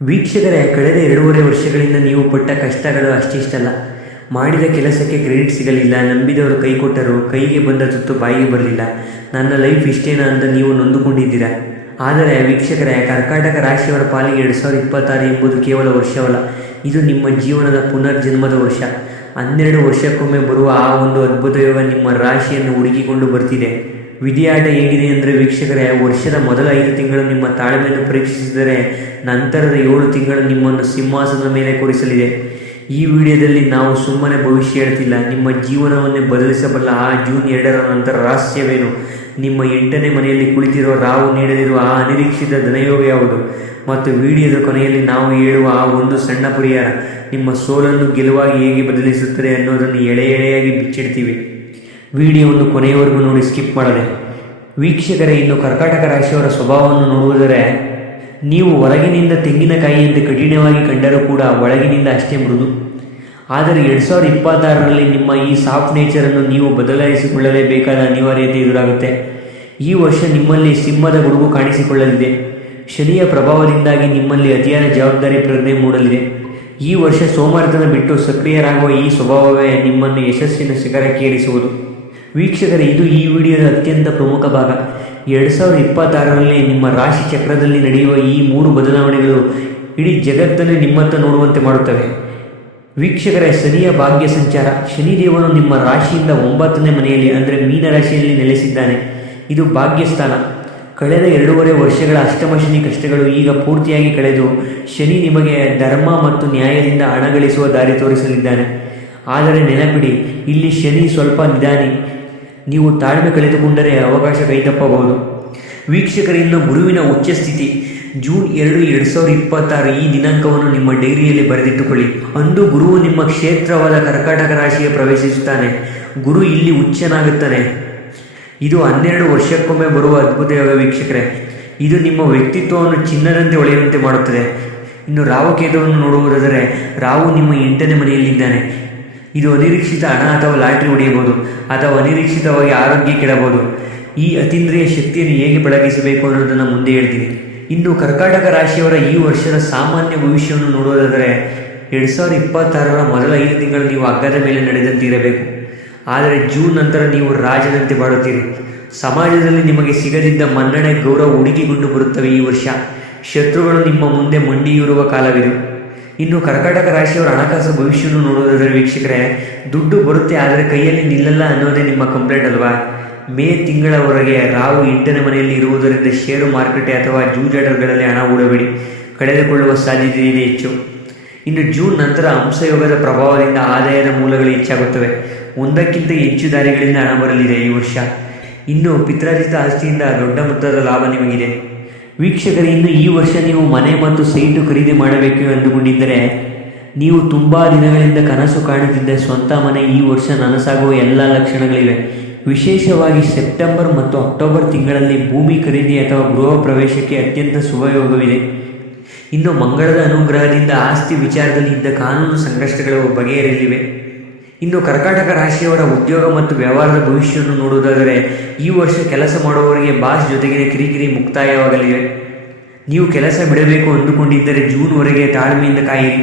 ವೀಕ್ಷಕರೇ, ಕಳೆದ 2.5 ವರ್ಷಗಳಿಂದ ನೀವು ಪಟ್ಟ ಕಷ್ಟಗಳು ಅಷ್ಟಿಷ್ಟಲ್ಲ. ಮಾಡಿದ ಕೆಲಸಕ್ಕೆ ಕ್ರೆಡಿಟ್ ಸಿಗಲಿಲ್ಲ, ನಂಬಿದವರು ಕೈ ಕೊಟ್ಟರು, ಕೈಗೆ ಬಂದ ತುತ್ತು ಬಾಯಿಗೆ ಬರಲಿಲ್ಲ, ನನ್ನ ಲೈಫ್ ಇಷ್ಟೇನಾ ಅಂತ ನೀವು ನೊಂದುಕೊಂಡಿದ್ದೀರಾ. ಆದರೆ ವೀಕ್ಷಕರೇ, ಕರ್ಕಾಟಕ ರಾಶಿಯವರ ಪಾಲಿಗೆ 2026 ಎಂಬುದು ಕೇವಲ ವರ್ಷವಲ್ಲ, ಇದು ನಿಮ್ಮ ಜೀವನದ ಪುನರ್ಜನ್ಮದ ವರ್ಷ. 12 ವರ್ಷಕ್ಕೊಮ್ಮೆ ಬರುವ ಆ ಒಂದು ಅದ್ಭುತ ಯೋಗ ನಿಮ್ಮ ರಾಶಿಯನ್ನು ಹುಡುಕಿಕೊಂಡು ಬರ್ತಿದೆ. ವಿಧಿಯಾಟ ಹೇಗಿದೆ ಅಂದರೆ ವೀಕ್ಷಕರೇ, ವರ್ಷದ ಮೊದಲ 5 ತಿಂಗಳು ನಿಮ್ಮ ತಾಳ್ಮೆಯನ್ನು ಪರೀಕ್ಷಿಸಿದರೆ ನಂತರದ 7 ತಿಂಗಳು ನಿಮ್ಮನ್ನು ಸಿಂಹಾಸನದ ಮೇಲೆ ಕೂರಿಸಲಿದೆ. ಈ ವಿಡಿಯೋದಲ್ಲಿ ನಾವು ಸುಮ್ಮನೆ ಭವಿಷ್ಯ ಹೇಳ್ತಿಲ್ಲ, ನಿಮ್ಮ ಜೀವನವನ್ನೇ ಬದಲಿಸಬಲ್ಲ ಆ ಜೂನ್ 2ರ ನಂತರ ರಹಸ್ಯವೇನು, ನಿಮ್ಮ 8ನೇ ಮನೆಯಲ್ಲಿ ಕುಳಿತಿರುವ ರಾಹು ನೀಡಲಿರುವ ಆ ಅನಿರೀಕ್ಷಿತ ಧನಯೋಗ ಯಾವುದು, ಮತ್ತು ವಿಡಿಯೋದ ಕೊನೆಯಲ್ಲಿ ನಾವು ಹೇಳುವ ಆ ಒಂದು ಸಣ್ಣ ಪರಿಹಾರ ನಿಮ್ಮ ಸೋಲನ್ನು ಗೆಲುವಾಗಿ ಹೇಗೆ ಬದಲಿಸುತ್ತದೆ ಅನ್ನೋದನ್ನು ಎಳೆಯಾಗಿ ಬಿಚ್ಚಿಡ್ತೀವಿ. ವಿಡಿಯೋವನ್ನು ಕೊನೆಯವರೆಗೂ ನೋಡಿ, ಸ್ಕಿಪ್ ಮಾಡದೆ. ವೀಕ್ಷಕರೇ, ಇನ್ನು ಕರ್ಕಾಟಕ ರಾಶಿಯವರ ಸ್ವಭಾವವನ್ನು ನೋಡುವುದರೆ, ನೀವು ಹೊರಗಿನಿಂದ ತೆಂಗಿನಕಾಯಿಯಂತೆ ಕಠಿಣವಾಗಿ ಕಂಡರೂ ಕೂಡ ಒಳಗಿನಿಂದ ಅಷ್ಟೇ ಮೃದು. ಆದರೆ 2026ರಲ್ಲಿ ನಿಮ್ಮ ಈ ಸಾಫ್ಟ್ ನೇಚರನ್ನು ನೀವು ಬದಲಾಯಿಸಿಕೊಳ್ಳಲೇಬೇಕಾದ ಅನಿವಾರ್ಯತೆ ಎದುರಾಗುತ್ತೆ. ಈ ವರ್ಷ ನಿಮ್ಮಲ್ಲಿ ಸಿಂಹದ ಗುಡುಗು ಕಾಣಿಸಿಕೊಳ್ಳಲಿದೆ. ಶನಿಯ ಪ್ರಭಾವದಿಂದಾಗಿ ನಿಮ್ಮಲ್ಲಿ ಅತಿಯಾದ ಜವಾಬ್ದಾರಿ ಪ್ರಜ್ಞೆ ಮೂಡಲಿದೆ. ಈ ವರ್ಷ ಸೋಮಾರಿತನ ಬಿಟ್ಟು ಸಕ್ರಿಯರಾಗುವ ಈ ಸ್ವಭಾವವೇ ನಿಮ್ಮನ್ನು ಯಶಸ್ಸಿನ ಶಿಖರಕ್ಕೆ ಏರಿಸುವುದು. ವೀಕ್ಷಕರೇ, ಇದು ಈ ವಿಡಿಯೋದ ಅತ್ಯಂತ ಪ್ರಮುಖ ಭಾಗ. 2026ರಲ್ಲಿ ನಿಮ್ಮ ರಾಶಿ ಚಕ್ರದಲ್ಲಿ ನಡೆಯುವ ಈ 3 ಬದಲಾವಣೆಗಳು ಇಡೀ ಜಗತ್ತನ್ನೇ ನಿಮ್ಮತ್ತ ನೋಡುವಂತೆ ಮಾಡುತ್ತವೆ. ವೀಕ್ಷಕರೇ, ಶನಿಯ ಭಾಗ್ಯ ಸಂಚಾರ. ಶನಿದೇವನು ನಿಮ್ಮ ರಾಶಿಯಿಂದ 9ನೇ ಮನೆಯಲ್ಲಿ ಅಂದರೆ ಮೀನ ರಾಶಿಯಲ್ಲಿ ನೆಲೆಸಿದ್ದಾನೆ. ಇದು ಭಾಗ್ಯಸ್ಥಾನ. ಕಳೆದ 2.5 ವರ್ಷಗಳ ಅಷ್ಟಮ ಶನಿ ಕಷ್ಟಗಳು ಈಗ ಪೂರ್ತಿಯಾಗಿ ಕಳೆದು ಶನಿ ನಿಮಗೆ ಧರ್ಮ ಮತ್ತು ನ್ಯಾಯದಿಂದ ಹಣ ಗಳಿಸುವ ದಾರಿ ತೋರಿಸಲಿದ್ದಾನೆ. ಆದರೆ ನೆನಪಿಡಿ, ಇಲ್ಲಿ ಶನಿ ಸ್ವಲ್ಪ ನಿಧಾನಿ. ನೀವು ತಾಳ್ಮೆ ಕಳೆದುಕೊಂಡರೆ ಅವಕಾಶ ಕೈತಪ್ಪಬಹುದು. ವೀಕ್ಷಕರಿಂದ ಗುರುವಿನ ಉಚ್ಚ ಸ್ಥಿತಿ ಜೂನ್ 2, 2026 ಈ ದಿನಾಂಕವನ್ನು ನಿಮ್ಮ ಡೈರಿಯಲ್ಲಿ ಬರೆದಿಟ್ಟುಕೊಳ್ಳಿ. ಅಂದು ಗುರುವು ನಿಮ್ಮ ಕ್ಷೇತ್ರವಾದ ಕರ್ಕಾಟಕ ರಾಶಿಗೆ ಪ್ರವೇಶಿಸುತ್ತಾನೆ. ಗುರು ಇಲ್ಲಿ ಉಚ್ಚನಾಗುತ್ತಾನೆ. ಇದು 12 ವರ್ಷಕ್ಕೊಮ್ಮೆ ಬರುವ ಅದ್ಭುತ ಯೋಗ. ವೀಕ್ಷಕರೇ, ಇದು ನಿಮ್ಮ ವ್ಯಕ್ತಿತ್ವವನ್ನು ಚಿನ್ನದಂತೆ ಹೊಳೆಯುವಂತೆ ಮಾಡುತ್ತದೆ. ಇನ್ನು ರಾಹುಕೇತುವನ್ನು ನೋಡುವುದಾದರೆ, ರಾಹು ನಿಮ್ಮ 8ನೇ ಮನೆಯಲ್ಲಿದ್ದಾನೆ. ಇದು ಅನಿರೀಕ್ಷಿತ ಹಣ ಅಥವಾ ಲಾಟ್ರಿ ಹೊಡೆಯಬಹುದು, ಅಥವಾ ಅನಿರೀಕ್ಷಿತವಾಗಿ ಆರೋಗ್ಯ ಕೆಡಬಹುದು. ಈ ಅತೀಂದ್ರಿಯ ಶಕ್ತಿಯನ್ನು ಹೇಗೆ ಬೆಳಗಿಸಬೇಕು ಅನ್ನೋದನ್ನು ಮುಂದೆ ಹೇಳ್ತೀನಿ. ಇನ್ನು ಕರ್ಕಾಟಕ ರಾಶಿಯವರ ಈ ವರ್ಷದ ಸಾಮಾನ್ಯ ಭವಿಷ್ಯವನ್ನು ನೋಡುವುದಾದರೆ, 2026ರ ಮೊದಲ 5 ತಿಂಗಳು ನೀವು ಹಗ್ಗದ ಮೇಲೆ ನಡೆದಂತೆ ಇರಬೇಕು. ಆದರೆ ಜೂನ್ ನಂತರ ನೀವು ರಾಜನಂತೆ ಬಾಳುತ್ತೀರಿ. ಸಮಾಜದಲ್ಲಿ ನಿಮಗೆ ಸಿಗದಿದ್ದ ಮನ್ನಣೆ, ಗೌರವ ಹುಡುಕಿಕೊಂಡು ಬರುತ್ತವೆ. ಈ ವರ್ಷ ಶತ್ರುಗಳು ನಿಮ್ಮ ಮುಂದೆ ಮಂಡಿಯೂರುವ ಕಾಲವಿದು. ಇನ್ನು ಕರ್ಕಾಟಕ ರಾಶಿಯವರ ಹಣಕಾಸು ಭವಿಷ್ಯವನ್ನು ನೋಡುವುದಾದರೆ ವೀಕ್ಷಕರೇ, ದುಡ್ಡು ಬರುತ್ತೆ ಆದರೆ ಕೈಯಲ್ಲಿ ನಿಲ್ಲಲ್ಲ ಅನ್ನೋದೇ ನಿಮ್ಮ ಕಂಪ್ಲೇಂಟ್ ಅಲ್ವಾ? ಮೇ ತಿಂಗಳವರೆಗೆ ರಾಹು 8ನೇ ಮನೆಯಲ್ಲಿ ಇರುವುದರಿಂದ ಷೇರು ಮಾರುಕಟ್ಟೆ ಅಥವಾ ಜೂಜಾಟಗಳಲ್ಲಿ ಹಣ ಹೂಡಬೇಡಿ, ಕಳೆದುಕೊಳ್ಳುವ ಸಾಧ್ಯತೆ ಇದೆ ಹೆಚ್ಚು. ಇನ್ನು ಜೂನ್ ನಂತರ ಹಂಸಯೋಗದ ಪ್ರಭಾವದಿಂದ ಆದಾಯದ ಮೂಲಗಳು ಹೆಚ್ಚಾಗುತ್ತವೆ. ಒಂದಕ್ಕಿಂತ ಹೆಚ್ಚು ದಾರಿಗಳಿಂದ ಹಣ ಬರಲಿದೆ ಈ ವರ್ಷ. ಇನ್ನು ಪಿತ್ರಾರ್ಜಿತ ಆಸ್ತಿಯಿಂದ ದೊಡ್ಡ ಮೊತ್ತದ ಲಾಭ ನಿಮಗಿದೆ. ವೀಕ್ಷಕರೇ, ಇನ್ನು ಈ ವರ್ಷ ನೀವು ಮನೆ ಮತ್ತು ಸೈಟು ಖರೀದಿ ಮಾಡಬೇಕು ಎಂದುಕೊಂಡಿದ್ದರೆ, ನೀವು ತುಂಬ ದಿನಗಳಿಂದ ಕನಸು ಕಾಣುತ್ತಿದ್ದ ಸ್ವಂತ ಮನೆ ಈ ವರ್ಷ ನನಸಾಗುವ ಎಲ್ಲ ಲಕ್ಷಣಗಳಿವೆ. ವಿಶೇಷವಾಗಿ ಸೆಪ್ಟೆಂಬರ್ ಮತ್ತು ಅಕ್ಟೋಬರ್ ತಿಂಗಳಲ್ಲಿ ಭೂಮಿ ಖರೀದಿ ಅಥವಾ ಗೃಹ ಪ್ರವೇಶಕ್ಕೆ ಅತ್ಯಂತ ಶುಭಯೋಗವಿದೆ. ಇನ್ನು ಮಂಗಳದ ಅನುಗ್ರಹದಿಂದ ಆಸ್ತಿ ವಿಚಾರದಲ್ಲಿ ಇದ್ದ ಕಾನೂನು ಸಂಕಷ್ಟಗಳು ಬಗೆಹರಿಯಲಿವೆ. ಇನ್ನು ಕರ್ಕಾಟಕ ರಾಶಿಯವರ ಉದ್ಯೋಗ ಮತ್ತು ವ್ಯವಹಾರದ ಭವಿಷ್ಯವನ್ನು ನೋಡುವುದಾದರೆ, ಈ ವರ್ಷ ಕೆಲಸ ಮಾಡುವವರಿಗೆ ಬಾಸ್ ಜೊತೆಗಿನ ಕಿರಿಕಿರಿ ಮುಕ್ತಾಯವಾಗಲಿವೆ. ನೀವು ಕೆಲಸ ಬಿಡಬೇಕು ಅಂದುಕೊಂಡಿದ್ದರೆ ಜೂನ್ವರೆಗೆ ತಾಳ್ಮೆಯಿಂದ ಕಾಯಿರಿ.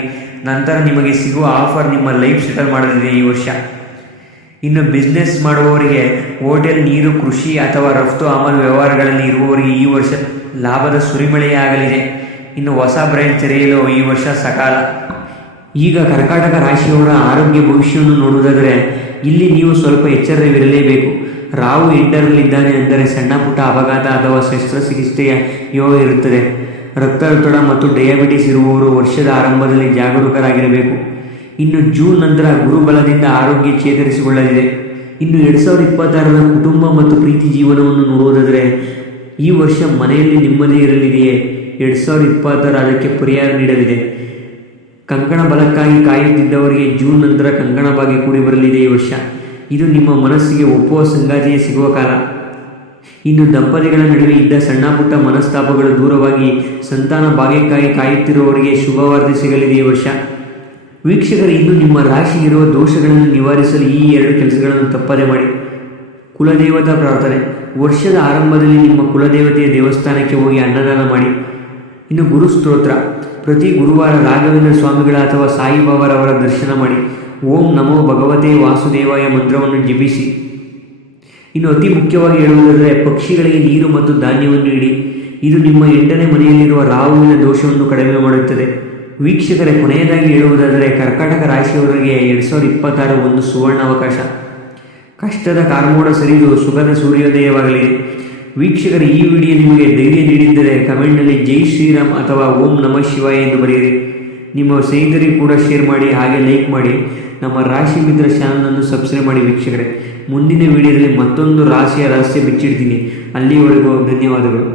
ನಂತರ ನಿಮಗೆ ಸಿಗುವ ಆಫರ್ ನಿಮ್ಮ ಲೈಫ್ ಸೆಟಲ್ ಮಾಡಲಿದೆ ಈ ವರ್ಷ. ಇನ್ನು ಬಿಸ್ನೆಸ್ ಮಾಡುವವರಿಗೆ, ಹೋಟೆಲ್, ನೀರು, ಕೃಷಿ ಅಥವಾ ರಫ್ತು ಆಮದು ವ್ಯವಹಾರಗಳಲ್ಲಿ ಇರುವವರಿಗೆ ಈ ವರ್ಷ ಲಾಭದ ಸುರಿಮಳೆಯಾಗಲಿದೆ. ಇನ್ನು ಹೊಸ ಬ್ರ್ಯಾಂಚ್ ತೆರೆಯಲು ಈ ವರ್ಷ ಸಕಾಲ. ಈಗ ಕರ್ಕಾಟಕ ರಾಶಿಯವರ ಆರೋಗ್ಯ ಭವಿಷ್ಯವನ್ನು ನೋಡುವುದಾದರೆ, ಇಲ್ಲಿ ನೀವು ಸ್ವಲ್ಪ ಎಚ್ಚರವಿರಲೇಬೇಕು. ರಾಹು 8ರಲ್ಲಿದ್ದಾನೆ ಅಂದರೆ ಸಣ್ಣ ಪುಟ್ಟ ಅಪಘಾತ ಅಥವಾ ಶಸ್ತ್ರಚಿಕಿತ್ಸೆಯ ಯೋಗ ಇರುತ್ತದೆ. ರಕ್ತದೊತ್ತಡ ಮತ್ತು ಡಯಾಬಿಟಿಸ್ ಇರುವವರು ವರ್ಷದ ಆರಂಭದಲ್ಲಿ ಜಾಗರೂಕರಾಗಿರಬೇಕು. ಇನ್ನು ಜೂನ್ ನಂತರ ಗುರುಬಲದಿಂದ ಆರೋಗ್ಯ ಚೇತರಿಸಿಕೊಳ್ಳಲಿದೆ. ಇನ್ನು 2026ರ ಕುಟುಂಬ ಮತ್ತು ಪ್ರೀತಿ ಜೀವನವನ್ನು ನೋಡುವುದಾದರೆ, ಈ ವರ್ಷ ಮನೆಯಲ್ಲಿ ನೆಮ್ಮದಿ ಇರಲಿದೆಯೇ? 2026 ಅದಕ್ಕೆ ಪರಿಹಾರ ನೀಡಲಿದೆ. ಕಂಕಣ ಬಲಕ್ಕಾಗಿ ಕಾಯುತ್ತಿದ್ದವರಿಗೆ ಜೂನ್ ನಂತರ ಕಂಕಣ ಭಾಗ್ಯ ಕೂಡಿ ಬರಲಿದೆ ಈ ವರ್ಷ. ಇದು ನಿಮ್ಮ ಮನಸ್ಸಿಗೆ ಒಪ್ಪುವ ಸಂಗಾತಿಯೇ ಸಿಗುವ ಕಾಲ. ಇನ್ನು ದಂಪತಿಗಳ ನಡುವೆ ಇದ್ದ ಸಣ್ಣ ಪುಟ್ಟ ಮನಸ್ತಾಪಗಳು ದೂರವಾಗಿ ಸಂತಾನ ಭಾಗ್ಯಕ್ಕಾಗಿ ಕಾಯುತ್ತಿರುವವರಿಗೆ ಶುಭವಾರ್ತೆ ಸಿಗಲಿದೆ ಈ ವರ್ಷ. ವೀಕ್ಷಕರು, ಇನ್ನು ನಿಮ್ಮ ರಾಶಿಗಿರುವ ದೋಷಗಳನ್ನು ನಿವಾರಿಸಲು ಈ 2 ಕೆಲಸಗಳನ್ನು ತಪ್ಪದೆ ಮಾಡಿ. ಕುಲದೇವತಾ ಪ್ರಾರ್ಥನೆ. ವರ್ಷದ ಆರಂಭದಲ್ಲಿ ನಿಮ್ಮ ಕುಲದೇವತೆಯ ದೇವಸ್ಥಾನಕ್ಕೆ ಹೋಗಿ ಅನ್ನದಾನ ಮಾಡಿ. ಇನ್ನು ಗುರು ಸ್ತೋತ್ರ. ಪ್ರತಿ ಗುರುವಾರ ರಾಘವೇಂದ್ರ ಸ್ವಾಮಿಗಳ ಅಥವಾ ಸಾಯಿಬಾಬಾರವರ ದರ್ಶನ ಮಾಡಿ ಓಂ ನಮೋ ಭಗವತೆ ವಾಸುದೇವಾಯ ಮಂತ್ರವನ್ನು ಜಪಿಸಿ. ಇನ್ನು ಅತಿ ಮುಖ್ಯವಾಗಿ ಹೇಳುವುದಾದರೆ ಪಕ್ಷಿಗಳಿಗೆ ನೀರು ಮತ್ತು ಧಾನ್ಯವನ್ನು ನೀಡಿ. ಇದು ನಿಮ್ಮ 8ನೇ ಮನೆಯಲ್ಲಿರುವ ರಾಹುವಿನ ದೋಷವನ್ನು ಕಡಿಮೆ ಮಾಡುತ್ತದೆ. ವೀಕ್ಷಕರೇ, ಕೊನೆಯದಾಗಿ ಹೇಳುವುದಾದರೆ ಕರ್ಕಾಟಕ ರಾಶಿಯವರಿಗೆ 2026 ಒಂದು ಸುವರ್ಣ ಅವಕಾಶ. ಕಷ್ಟದ ಕಾರ್ಮೋಡ ಸರಿದು ಸುಖದ ಸೂರ್ಯೋದಯವಾಗಲಿದೆ. ವೀಕ್ಷಕರೇ, ಈ ವಿಡಿಯೋ ನಿಮಗೆ ಧೈರ್ಯ ನೀಡಿದ್ದರೆ ಕಮೆಂಟ್ನಲ್ಲಿ ಜೈ ಶ್ರೀರಾಮ್ ಅಥವಾ ಓಂ ನಮಃ ಶಿವಾಯ ಎಂದು ಬರೆಯಿರಿ. ನಿಮ್ಮ ಸ್ನೇಹಿತರಿಗೆ ಕೂಡ ಶೇರ್ ಮಾಡಿ, ಹಾಗೆ ಲೈಕ್ ಮಾಡಿ. ನಮ್ಮ ರಾಶಿ ಮಿತ್ರ ಚಾನಲನ್ನು ಸಬ್ಸ್ಕ್ರೈಬ್ ಮಾಡಿ. ವೀಕ್ಷಕರೇ, ಮುಂದಿನ ವಿಡಿಯೋದಲ್ಲಿ ಮತ್ತೊಂದು ರಾಶಿಯ ರಹಸ್ಯ ಬಿಚ್ಚಿಡ್ತೀನಿ. ಅಲ್ಲಿವರೆಗೂ ಧನ್ಯವಾದಗಳು.